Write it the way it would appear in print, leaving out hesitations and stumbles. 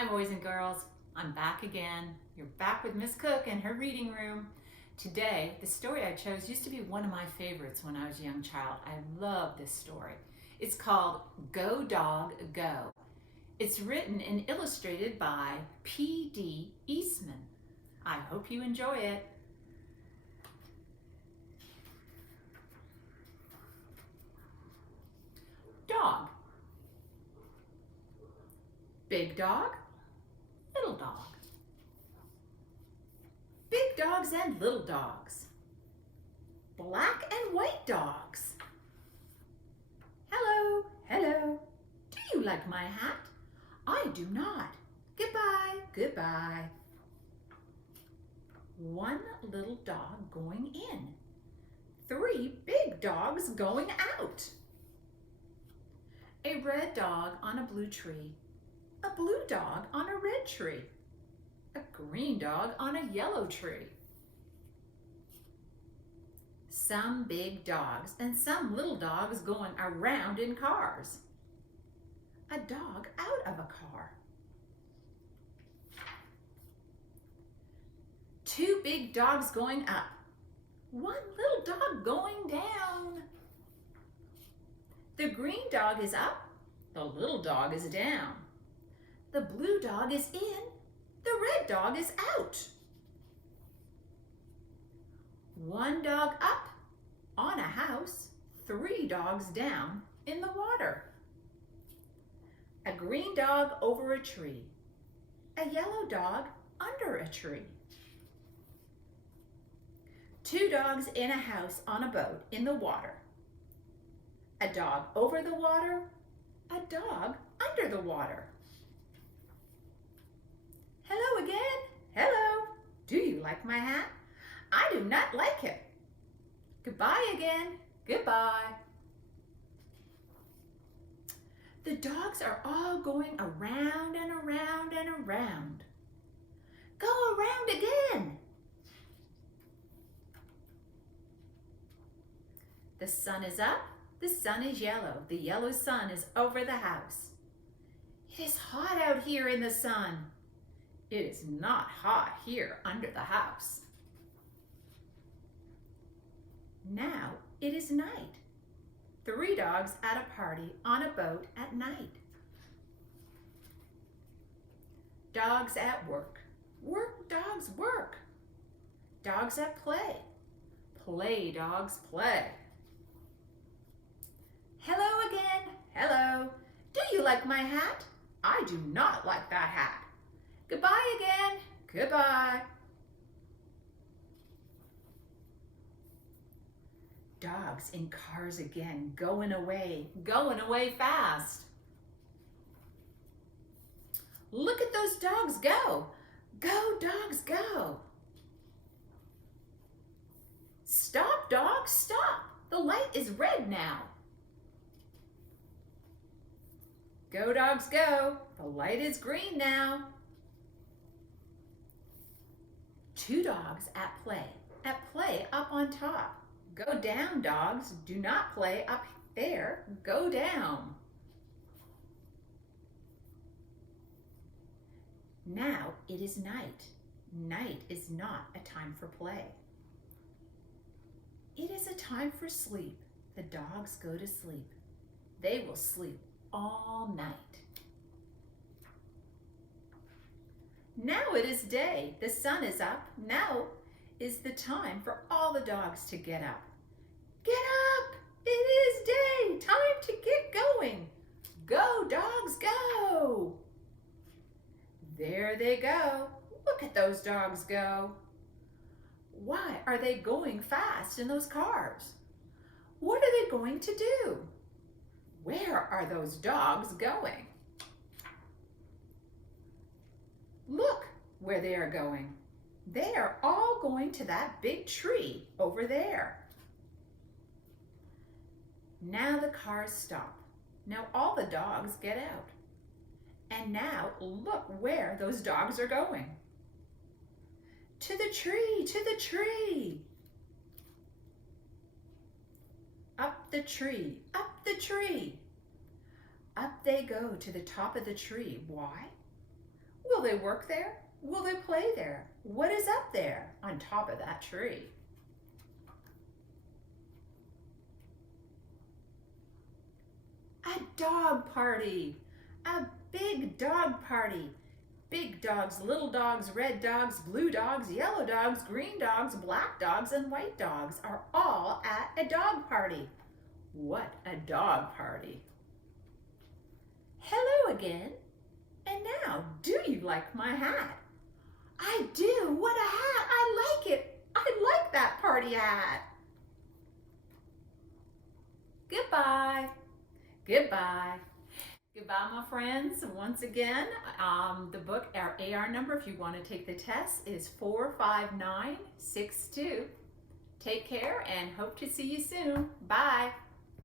Hi boys and girls, I'm back again. You're back with Miss Cook and her reading room. Today, the story I chose used to be one of my favorites when I was a young child. I love this story. It's called Go Dog Go. It's written and illustrated by P.D. Eastman. I hope you enjoy it. Dog. Big dog, little dog. Big dogs and little dogs. Black and white dogs. Hello, hello. Do you like my hat? I do not. Goodbye, goodbye. One little dog going in. Three big dogs going out. A red dog on a blue tree. A blue dog on a red tree. A green dog on a yellow tree. Some big dogs and some little dogs going around in cars. A dog out of a car. Two big dogs going up. One little dog going down. The green dog is up. The little dog is down. The blue dog is in. The red dog is out. One dog up on a house. Three dogs down in the water. A green dog over a tree. A yellow dog under a tree. Two dogs in a house on a boat in the water. A dog over the water. A dog under the water. Hello again. Hello. Do you like my hat? I do not like it. Goodbye again. Goodbye. The dogs are all going around and around and around. Go around again. The sun is up. The sun is yellow. The yellow sun is over the house. It is hot out here in the sun. It is not hot here under the house. Now it is night. Three dogs at a party on a boat at night. Dogs at work. Work dogs work. Dogs at play. Play dogs play. Hello again. Hello. Do you like my hat? I do not like that hat. Goodbye again. Goodbye. Dogs in cars again, going away fast. Look at those dogs go. Go, dogs, go. Stop, dogs, stop. The light is red now. Go, dogs, go. The light is green now. Two dogs at play up on top. Go down, dogs. Do not play up there. Go down. Now it is night. Night is not a time for play. It is a time for sleep. The dogs go to sleep. They will sleep all night. Now it is day. The sun is up. Now is the time for all the dogs to get up. Get up! It is day. Time to get going. Go, dogs, go! There they go. Look at those dogs go. Why are they going fast in those cars? What are they going to do? Where are those dogs going? Look where they are going. They are all going to that big tree over there. Now the cars stop. Now all the dogs get out. And now look where those dogs are going. To the tree, to the tree. Up the tree, up the tree. Up they go to the top of the tree. Why? Will they work there? Will they play there? What is up there on top of that tree? A dog party. A big dog party. Big dogs, little dogs, red dogs, blue dogs, yellow dogs, green dogs, black dogs, and white dogs are all at a dog party. What a dog party. Hello again. And now, do you like my hat? I do. What a hat. I like it. I like that party hat. Goodbye. Goodbye. Goodbye, my friends. Once again, the book, our AR number, if you want to take the test, is 45962. Take care and hope to see you soon. Bye.